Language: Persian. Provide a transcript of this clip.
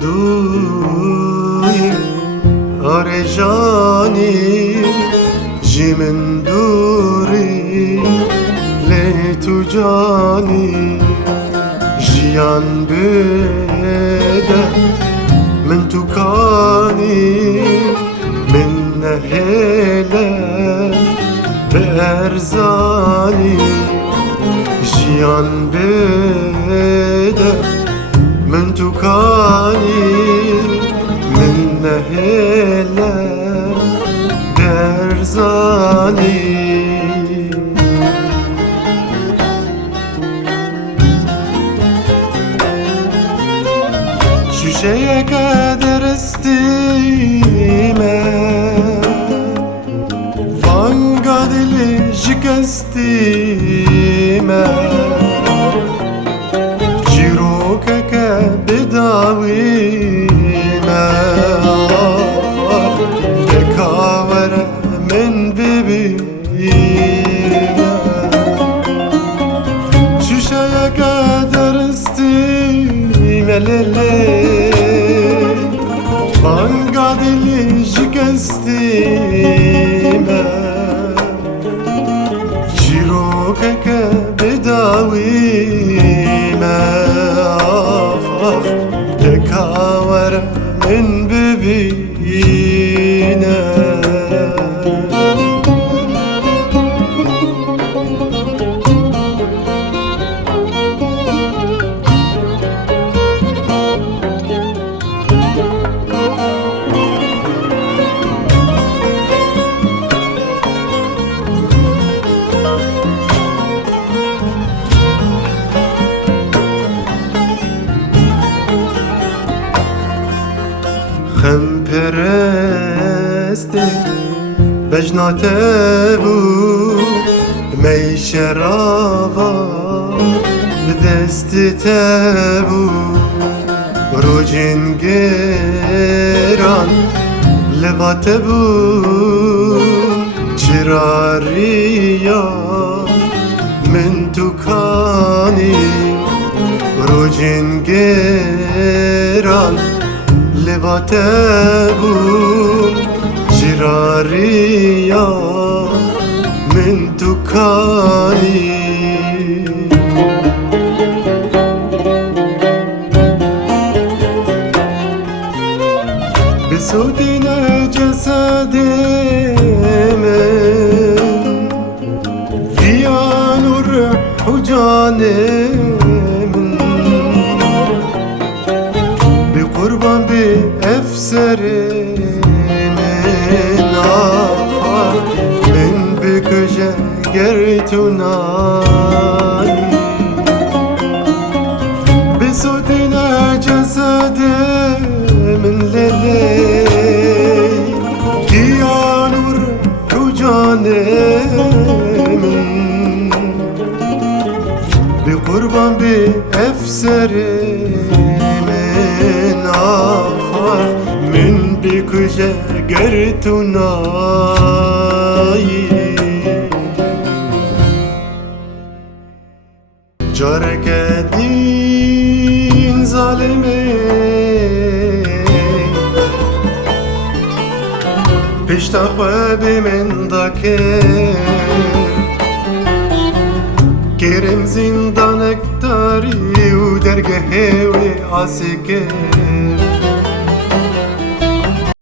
دوی آره جانی جی من دوری لی تو جانی جیان بده من تو کانی من نهله برزانی جیان بده من تو کانی من نهله برزانی شوشه‌ی قدر استیمه بانگا دلی شکستیمه بداوينا بكاور من ببينا شو شايا قادر استيم الليل بانقاد اللي جكستيما شيروكك بداوينا تكاور من ببينا خم پرسته بجناته بود می شرابا به دسته بود رو جنگران لباته بود چراریا من تو کانی رو جنگران لباته بود جراریا من تو کانی به صوتین جسد من دیان و روح و جان قربان به افسر من آخر من بکشه گرتونانی به صوت جسد من لیلی دیانور تو جان من به قربان به افسر آخر من بکشه گرتونایی جارک دین ظالمه پشتا خواب من داکر کرم زندانک داری و درگه و آسکر